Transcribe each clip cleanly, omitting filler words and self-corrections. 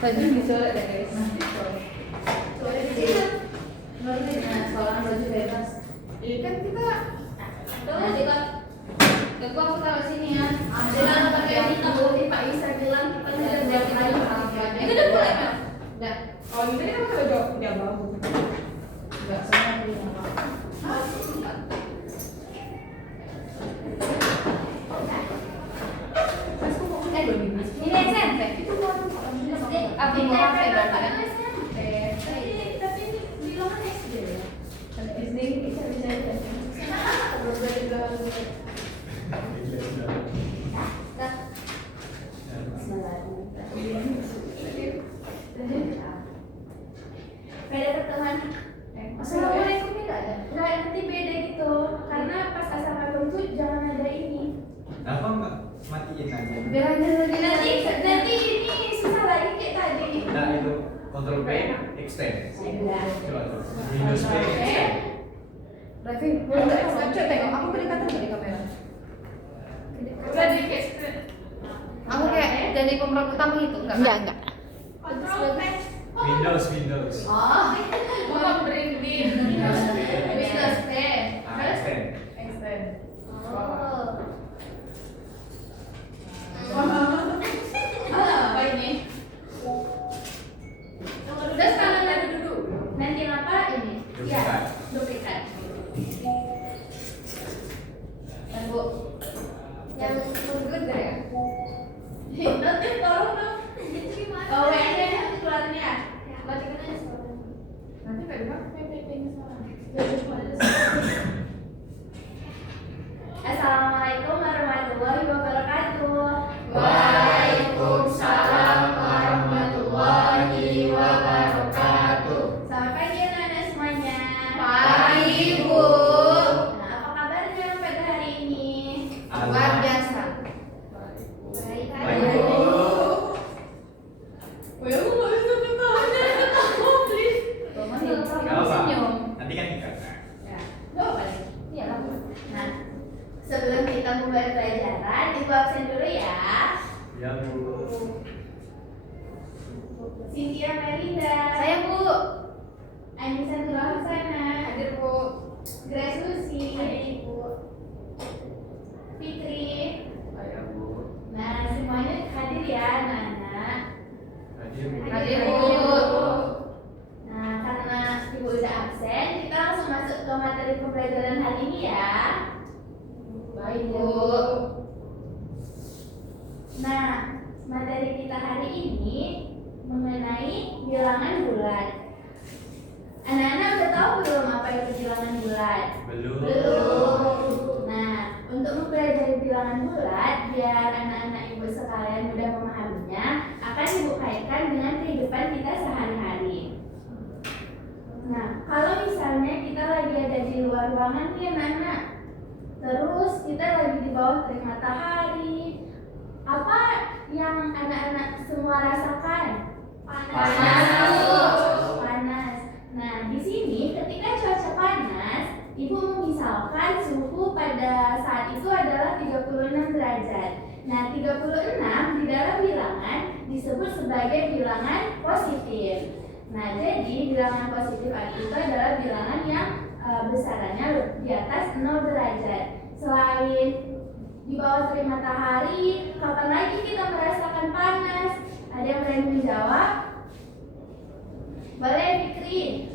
Baju dicoret ya guys. Coret di sini. Baru dengan sekolah baju bebas. Ini kan kita. Nanti kan. Gua aku taruh sini ya. Jangan pakai yang hitam. Nanti Pak Isa bilang kita tidak boleh pakai yang ini udah boleh kan? Udah. Oh ini kan udah jawab dia bagus. Enggak semua punya apa. Ini SMP. Itu mau SD. Apa mau apa berarti? SMP. Tapi ini bilangan SD ya. SD ini bisa aja. Beda pertemuan. Assalamualaikum tidak ada. Nggak nanti beda gitu. Karena pas assalamualaikum tuh jangan ada ini. Apa enggak matiin aja? Biar nanti ini susah lagi kayak tadi. Nah itu Ctrl P extend. Coba tuh. Windows P Oke. extend. Rafi, coba tengok. Aku berdekatan nggak di kamera? Udah di extend. Aku kayak jadi pemeran utama gitu nggak? Enggak. Control P. Windows. Oh, mau berhenti. Windows P. Windows P. Extend. Extend. Apa ini? Udah sekarang ada duduk. Nanti apa ini? Ya, duplikat. Dan Bu, yang good gak ya? Nanti tolong dong. Oh, WA-nya keluarin ya. Bacakan aja soalnya. Nanti kayak gimana? PPP-nya salah. Assalamualaikum warahmatullahi wabarakatuh. Waalaikumsalam warahmatullahi wabarakatuh. Selamat pagi anak-anak semuanya. Pagi, Bu. Nah, apa kabarnya pada hari ini? Luar biasa. Baik. Baik, Bu. Wah, aku nggak bisa ketawa. Ketawa, please. Gak apa. Nanti kan ikat. Ya, nggak apa nih? Iya lah. Nah, sebelum kita mulai pelajaran, Ibu absen dulu ya. Ya Bu. Cynthia Melinda. Saya Bu. Anissa Nurul Hasanah. Hadir Bu. Grace Lucy. Hadir Ibu. Fitri. Saya Bu. Nah, semuanya hadir ya, anak-anak. Hadir Bu. Nah, karena Ibu udah absen, kita langsung masuk ke materi pembelajaran hari ini ya. Baik Bu. Nah, materi kita hari ini mengenai bilangan bulat. Anak-anak udah tahu belum apa itu bilangan bulat? Belum. Nah, untuk mempelajari bilangan bulat, biar anak-anak Ibu sekalian mudah memahaminya, akan Ibu kaitkan dengan kehidupan kita sehari-hari. Nah, kalau misalnya kita lagi ada di luar ruangan nih anak-anak, terus kita lagi di bawah terik matahari, apa yang anak-anak semua rasakan? Panas. Nah, di sini ketika cuaca panas, Ibu memisalkan suhu pada saat itu adalah 36 derajat. Nah, 36 di dalam bilangan disebut sebagai bilangan positif. Nah, jadi bilangan positif itu adalah bilangan yang besarannya di atas 0 derajat. Selain di bawah terik matahari, kapan lagi kita merasakan panas? Ada yang berani menjawab? Boleh, Fikri?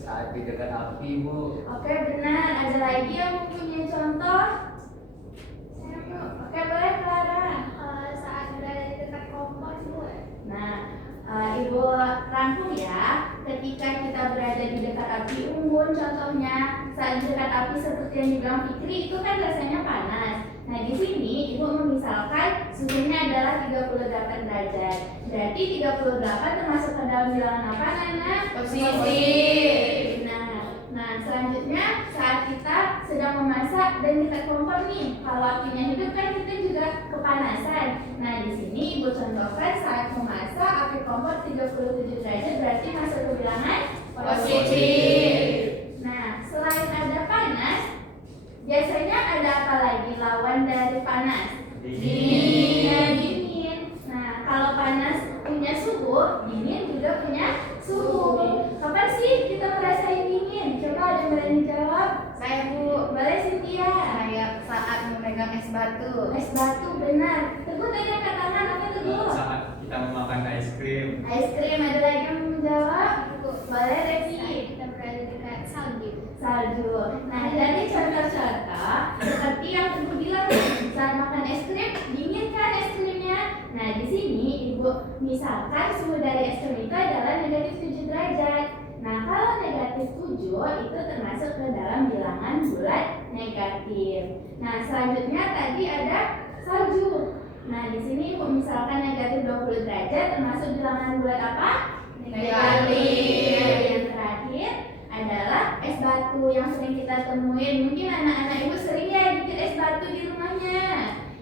Saat di dekat api Bu. Oke, benar. Ada lagi yang mempunyai contoh? Oke, boleh, Clara. Saat berada di dekat kompor, Bu. Nah, Ibu rangkum ya. Ketika kita berada di dekat api unggun, contohnya saat di dekat api seperti yang dibilang Fikri, itu kan rasanya panas. Nah, di sini Ibu memisalkan suhunya adalah 38 derajat. Berarti 38 termasuk ke dalam bilangan apa, Nana? Positif. Nah, selanjutnya saat kita sedang memasak dan dekat kompor nih, kalau apinya hidup kan kita juga kepanasan. Nah, di sini Ibu contohkan saat memasak api kompor 37 derajat berarti masuk ke bilangan Positif. Nah, selain ada panas, biasanya ada apa lagi lawan dari panas? Dingin. Dingin. Nah, kalau panas punya suhu, batu. Es batu, benar. Teguh tadi angkat tangan, apa Teguh? Saat kita memakan es krim. Es krim, ada lagi yang menjawab? Boleh Revi? Kita berada dekat salju. Salju. Nah, dari contoh-contoh seperti yang Teguh bilang, saat makan es krim, dingin kan es krimnya? Nah, di sini Ibu misalkan suhu dari es krim itu adalah negatif 7 derajat. Nah, kalau negatif 7 itu termasuk ke dalam bilangan bulat negatif. Nah, selanjutnya tadi ada salju. Nah, di sini Ibu misalkan negatif 20 derajat termasuk bilangan bulat apa? Negatif. Yang terakhir adalah es batu yang sering kita temuin. Mungkin anak-anak Ibu sering ya bikin es batu di rumahnya.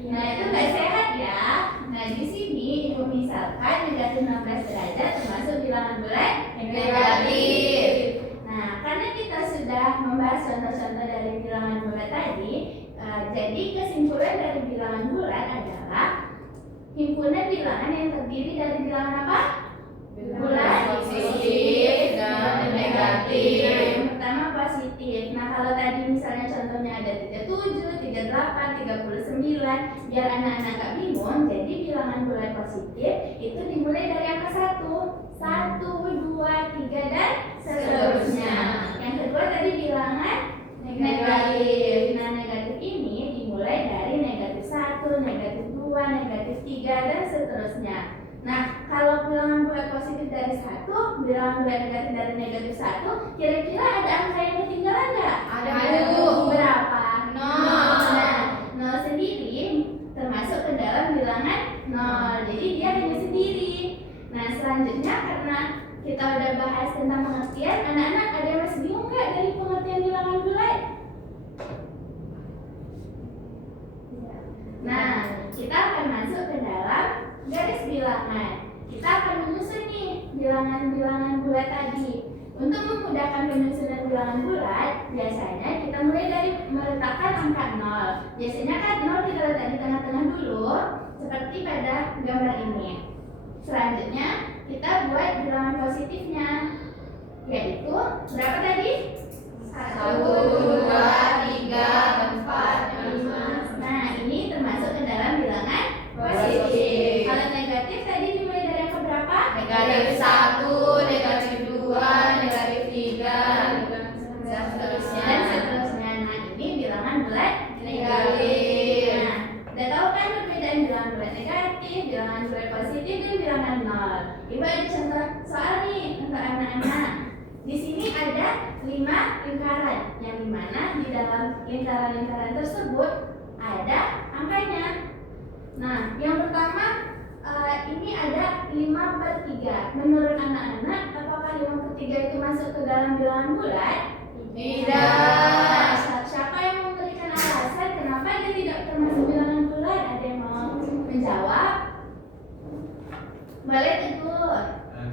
Nah, itu nggak sehat ya. Nah, di sini Ibu misalkan negatif 16 derajat termasuk bilangan bulat Negatif. Nah, karena kita sudah membahas contoh-contoh dari bilangan bulat tadi, jadi kesimpulan dari bilangan bulat adalah himpunan bilangan yang terdiri dari bilangan apa? Bulat, Positif dan negatif. Nah, yang pertama positif. Nah, kalau tadi misalnya contohnya ada 37, 38, 39, biar anak-anak gak bingung, jadi bilangan bulat positif itu dimulai dari angka 1, 2, 3, dan seterusnya. Yang kedua tadi bilangan negatif. Nah, negatif ini dimulai dari negatif 1, negatif 2, negatif 3, dan seterusnya. Nah, kalau bilangan bulat positif dari 1, bilangan bulat negatif dari negatif 1, kira-kira ada angka yang ketinggalan nggak? Ada, Bu. Bu. Berapa? 0. Nah, 0 sendiri termasuk ke dalam bilangan 0. Jadi dia hanya sendiri. Nah, selanjutnya karena kita udah bahas tentang pengertian, anak-anak ada yang masih bingung nggak dari pengertian bilangan bulat? Nah, kita akan masuk ke dalam garis bilangan. Kita akan menyusun nih bilangan-bilangan bulat tadi. Untuk memudahkan penyusunan bilangan bulat, biasanya kita mulai dari meletakkan angka 0. Biasanya kan 0 kita letak di tengah-tengah dulu, seperti pada gambar ini. Selanjutnya, kita buat bilangan positifnya, yaitu berapa tadi? 1, 2, 3, 4, 5. Nah, ini termasuk ke dalam bilangan positif. Kalau negatif tadi dimulai dari angka berapa? Negatif 1, negatif 2, negatif 3, dan seterusnya. Dan seterusnya. Nah, ini bilangan bulat Negatif. Nah, udah tahu kan perbedaan bilangan bulat negatif, bilangan bulat positif, dan bilangan 0. Ibu ada contoh soal nih untuk anak-anak. Di sini ada 5 lingkaran, yang dimana di dalam lingkaran-lingkaran tersebut ada angkanya. Nah, yang pertama ini ada 5/3. Menurut anak-anak, apakah 5/3 itu masuk ke dalam bilangan bulat? Tidak. Siapa yang memberikan alasan kenapa dia tidak termasuk bilangan bulat? Ada yang mau menjawab? Boleh Teguh.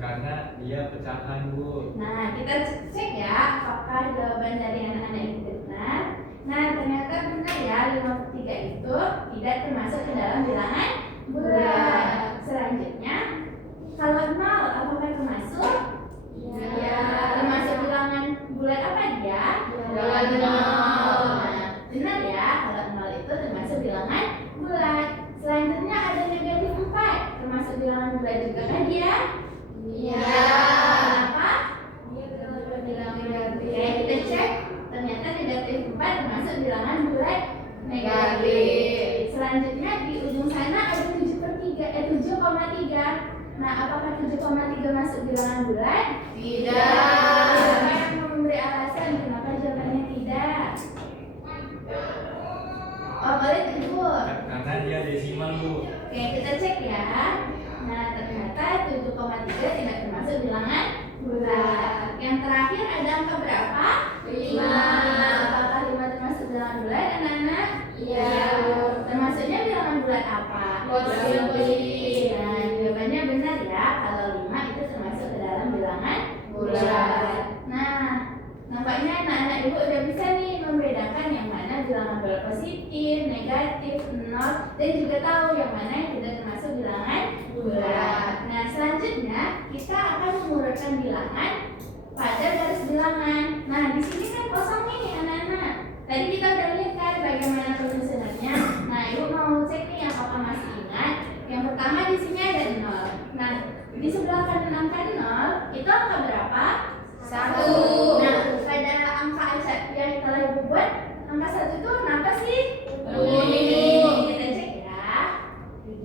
Karena dia pecahan, Bu. Nah, kita cek ya apakah jawaban dari anak-anak itu benar. Nah, ternyata benar ya, 5/3 itu tidak termasuk ke dalam bilangan bulat. Selanjutnya, kalau 0 apakah termasuk? Iya. Termasuk bilangan bulat apa dia? Bilangan 0. Nah, benar ya, kalau 0 itu termasuk bilangan bulat. Selanjutnya ada negatif 4, termasuk bilangan bulat juga kan dia? Iya. Kenapa? Bilangan negatif. Oke, kita cek. Ternyata negatif 4 termasuk bilangan bulat Negatif. Selanjutnya di ujung sana ada 7,3. Nah, apakah 7,3 masuk bilangan bulat? Tidak. Siapa yang mau memberi alasan kenapa jawabannya tidak? Oh, boleh Teguh. Karena dia desimal, Bu. Oke, kita cek ya. Nah, ternyata 7,3 tidak termasuk bilangan bulat. Yang terakhir ada angka berapa? 5. Apakah 5 termasuk bilangan bulat, anak-anak? Iya. Termasuknya bilangan bulat apa? Positif. Nah, jawabannya benar ya. Kalau 5 itu termasuk ke dalam bilangan Bulat. Nah, nampaknya anak-anak ibu udah bisa nih membedakan yang mana bilangan bulat positif, negatif, 0, dan juga tahu yang mana yang tidak termasuk bilangan bulat. Nah, selanjutnya kita akan mengurutkan bilangan pada garis bilangan. Nah, di sini kan kosong nih anak-anak. Tadi kita udah lihat kan bagaimana penyusunannya. Nah, Ibu mau cek nih apakah masih ingat. Yang pertama di sini ada 0. Nah, di sebelah kanan angka 0 itu angka berapa? 1. Nah, pada angka acak yang telah Ibu buat, angka 1 itu warna apa sih? Ungu. Kita cek ya.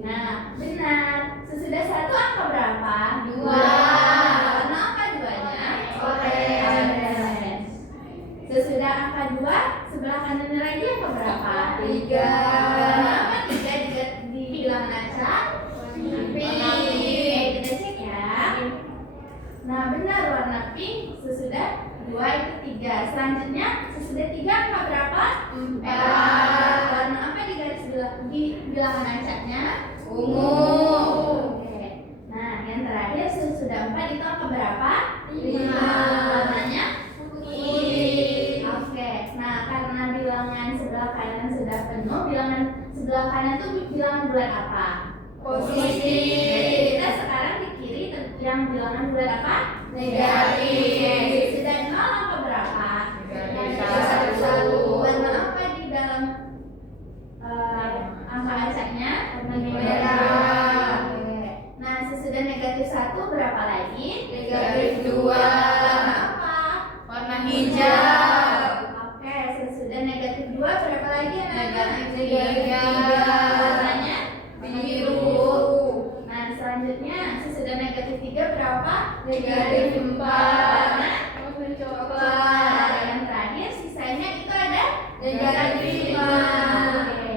Nah, benar. Sesudah 1 angka berapa? 2. Warna apa duanya? Orange. Sesudah angka 2, sebelah kanan lagi angka berapa? 3. Warna apa 3 di bilangan acak? Warna Oke, kita cek ya. Nah, benar warna pink. Sesudah 2 itu 3. Selanjutnya sesudah 3 angka berapa? 4. Warna apa di garis di bilangan acaknya? Ungu. Oke. Nah, yang terakhir sesudah 4 itu angka berapa? 5. Warnanya? Kuning. Oke. Nah, karena bilangan sebelah kanan sudah penuh, bilangan sebelah kanan itu bilangan bulat apa? Positif. Jadi kita sekarang di kiri yang bilangan bulat apa? Negatif. Sudah 0 angka berapa? Negatif 1. Warna apa di dalam angka acaknya? Merah. Oke. Nah, sesudah negatif 1 berapa lagi? Negatif 2. Warna apa? Warna hijau. Oke, sesudah negatif 2 berapa lagi anak-anak? Negatif 3. Warnanya? Biru. Nah, selanjutnya sesudah negatif 3 berapa? Negatif 4. Warna? Coklat. Yang terakhir sisanya itu ada Negatif 5. Oke.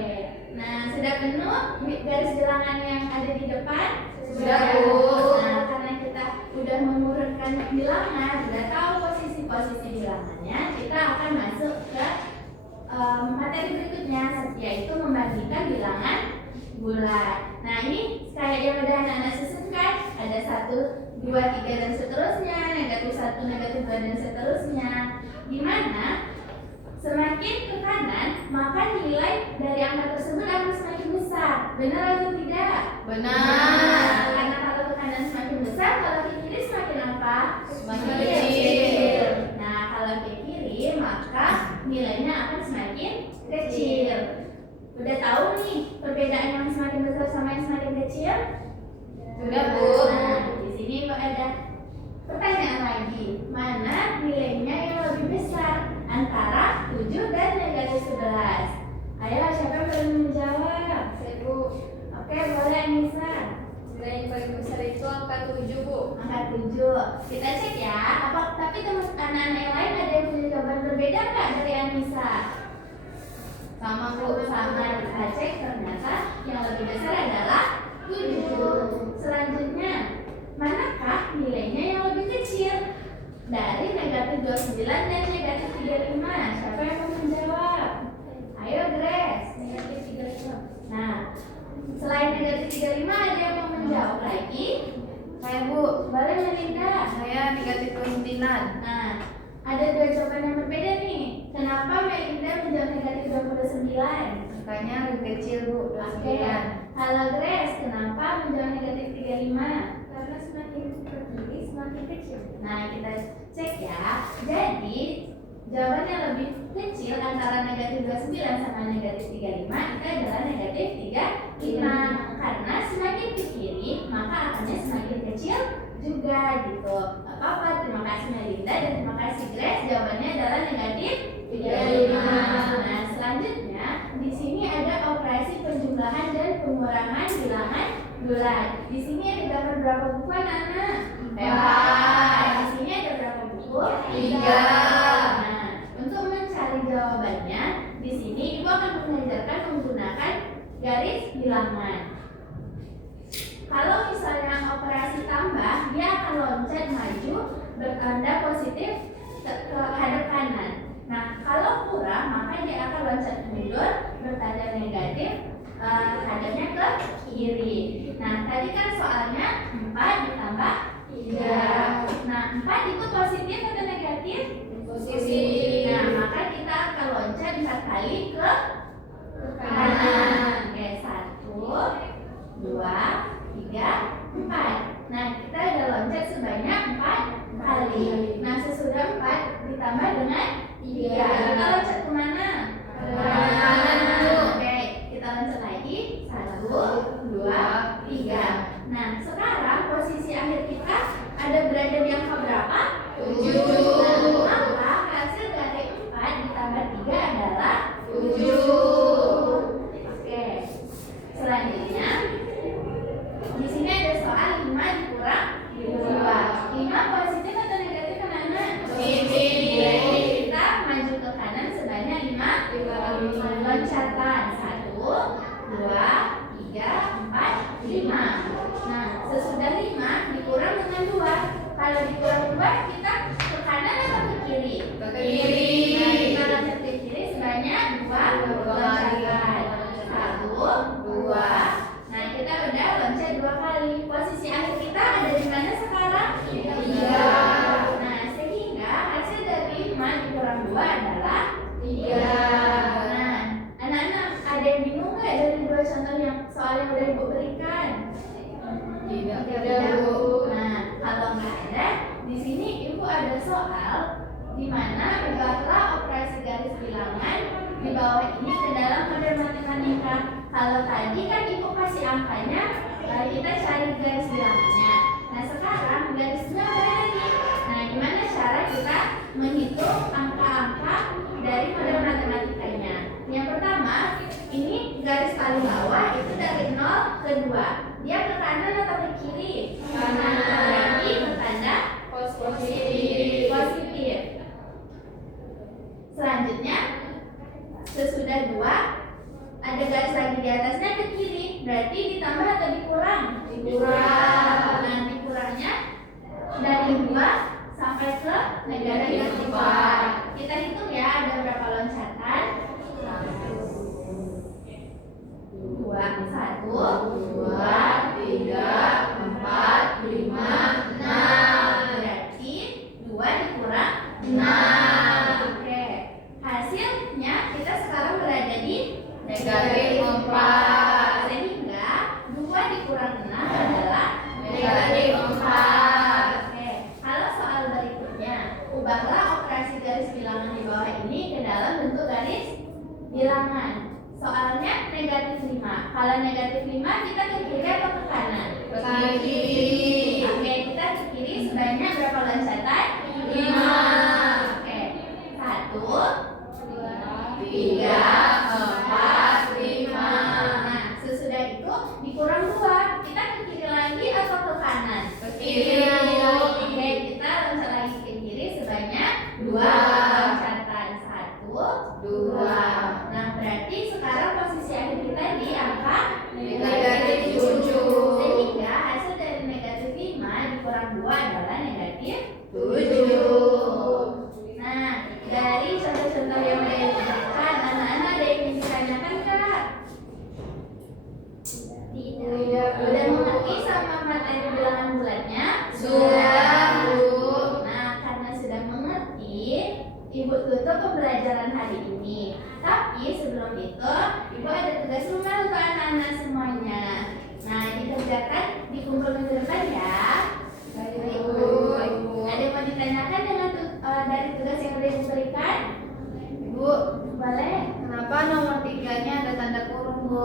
Nah, sudah penuh garis bilangan yang ada di depan? Sudah, Bu. Nah, karena kita udah mengurutkan bilangan, udah tahu posisi-posisi bilangannya, kita akan masuk ke materi berikutnya, yaitu membandingkan bilangan bulat. Nah, ini kayak yang udah anak-anak susun kan? Ada 1, 2, 3 dan seterusnya, negatif 1, negatif 2 dan seterusnya. Dimana semakin ke kanan, maka nilai dari angka tersebut akan semakin besar. Benar atau tidak? Benar. Karena kalau ke kanan semakin besar, kalau ke kiri semakin apa? Semakin kecil. Nah, kalau ke kiri, maka nilainya akan semakin kecil. Udah tahu nih perbedaan yang semakin besar sama yang semakin kecil? Sudah, Bu. Nah, di sini ada pertanyaan lagi. Mana nilainya yang lebih besar antara 7 dan negatif 11? Ayo, siapa yang boleh menjawab? Saya, Bu. Oke, boleh Anissa. Nilai yang paling besar itu angka 7, Bu. Angka 7. Kita cek ya. Tapi teman anak-anak yang lain ada yang punya jawaban berbeda nggak dari Anissa? Sama, Bu. Sama, kita cek ternyata yang lebih besar adalah 7. Selanjutnya, manakah nilainya yang lebih kecil dari negatif 29 dan negatif 35? Siapa yang mau menjawab? Ayo Grace. Negatif 35. Nah, selain negatif 35 ada yang mau menjawab lagi? Saya, Bu. Boleh Melinda. Saya negatif 29. Nah, ada 2 jawaban yang berbeda nih. Kenapa Melinda menjawab negatif 29? Angkanya lebih kecil, Bu. Oke. 29. Kalau Grace, kenapa menjawab negatif 35? Karena semakin ke kiri semakin kecil. Nah, kita cek ya. Jadi, jawaban yang lebih kecil antara negatif 29 sama negatif 35 itu adalah negatif 35. Karena semakin ke kiri, maka akannya semakin kecil juga gitu. Gak apa-apa, terima kasih Melinda dan terima kasih Grace. Jawabannya adalah negatif 35. Nah, selanjutnya di sini ada operasi penjumlahan dan pengurangan bilangan bulat. Di sini ada gambar berapa buku anak-anak? 4. Di sini ada berapa buku? 3. Nah, untuk mencari jawabannya, di sini Ibu akan mengajarkan menggunakan garis bilangan. Kalau misalnya operasi tambah, dia akan loncat maju bertanda positif ke hadap kanan. Nah, kalau kurang, maka dia akan loncat mundur bertanda negatif hadapnya ke kiri. Nah, tadi kan soalnya 4 ditambah 3. Nah, 4 itu positif atau negatif? Positif. Nah, maka kita akan loncat 4 kali ke kanan. Oke, 1, 2, 3, 4. Nah, kita udah loncat sebanyak 4 kali. Nah, sesudah 4 ditambah dengan 3. Kita loncat kemana? Kanan, Bu. Oke, kita loncat posisi akhir kita ada berada di angka berapa? 7. Nah, maka hasil dari 4 ditambah 3 adalah 7. Oke. Selanjutnya di sini ada soal 5 dikurang 2. 5 positif atau negatif anak-anak? Positif. Berarti kita maju ke kanan sebanyak 5 loncatan. 1, 2, 3, 4, 5. Nah, sesudah 5 dikurang dengan 2. Kalau dikurang 2 kita ke kanan atau ke kiri? Ke kiri. Nah, kita loncat ke kiri sebanyak 2 loncatan. 1, 2. Nah, kita udah loncat 2 kali. Posisi akhir kita ada di mana sekarang? 3. Nah, sehingga hasil dari 5 dikurang 2 adalah 3. Nah, anak-anak ada yang bingung nggak dari 2 contoh yang soal yang udah Ibu berikan? Tidak, Bu. Nah, kalau nggak ada, di sini Ibu ada soal di mana ubahlah operasi garis bilangan di bawah ini ke dalam model matematika. Kalau tadi kan Ibu kasih angkanya, kita cari garis bilangannya. Nah, sekarang garisnya udah ada nih. Nah, gimana cara kita menghitung angka-angka dari model matematikanya? Yang pertama, ini garis paling bawah itu dari 0 ke 2. Dia ke kanan atau ke kiri? Kanan. Berarti bertanda Positif. positif. Selanjutnya, sesudah 2 ada garis lagi di atasnya ke kiri. Berarti ditambah atau dikurang? Dikurang. Nah, dikurangnya dari 2 sampai ke negatif 4. Kita hitung ya ada berapa loncatan. 2, 1, 2, 3, 4, 5, 6. Berarti 2 dikurang 6. Oke. Hasilnya kita sekarang berada di Negatif 4. Sehingga 2 dikurang 6 adalah Negatif 4. Oke. Kalau soal berikutnya, ubahlah operasi garis bilangan di bawah ini ke dalam bentuk garis bilangan. Soalnya negatif 5. Kalau negatif 5 kita ke kiri atau ke kanan? Ke kiri. Oke, kita ke kiri sebanyak berapa loncatan? 5. Oke. 1, 3, 4, 5. Nah, sesudah itu dikurang 2. Kita ke kiri lagi atau ke kanan? Ke kiri. Oke, kita loncat lagi ke kiri sebanyak 2 loncatan. 1, 2. Nah, berarti sekarang posisi akhir kita di angka Negatif 7. Sehingga hasil dari negatif 5 dikurang 2 adalah negatif 7. Nah, dari contoh-contoh yang udah diberikan, anak-anak ada yang ingin ditanyakan Kak? Tidak, Bu. Udah mengerti sama materi bilangan bulatnya? Sudah, Bu. Nah, karena sudah mengerti, Ibu tutup pembelajaran hari ini. Tapi sebelum itu, Ibu ada tugas rumah untuk anak-anak semuanya. Nah, dikerjakan di kumpul minggu depan ya. Baik, Bu. Ada yang mau ditanyakan dari tugas yang udah diberikan? Bu, Boleh? kenapa nomor 3-nya ada tanda kurung, Bu?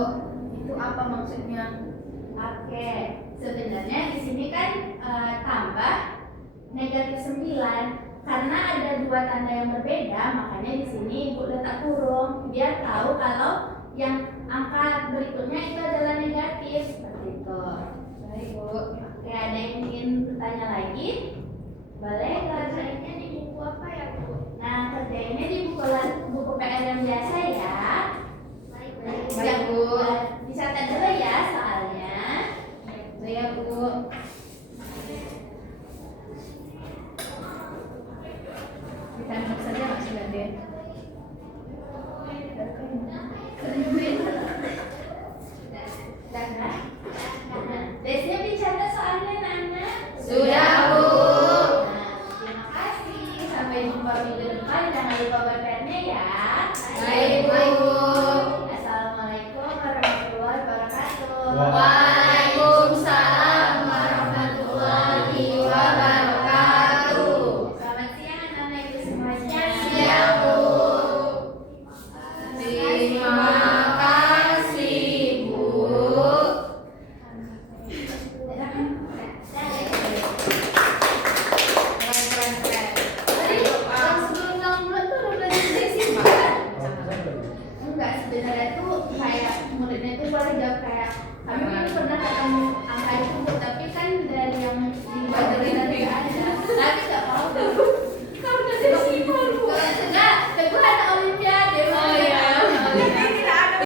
Itu apa maksudnya? Oke, sebenarnya di sini kan tambah negatif 9 karena ada 2 tanda yang berbeda, makanya di sini Ibu letak kurung biar tahu kalau yang angka berikutnya itu adalah negatif seperti itu. Baik, Bu. Oke, ada yang ingin bertanya lagi? Boleh? Pelajarannya di buku apa ya, Bu?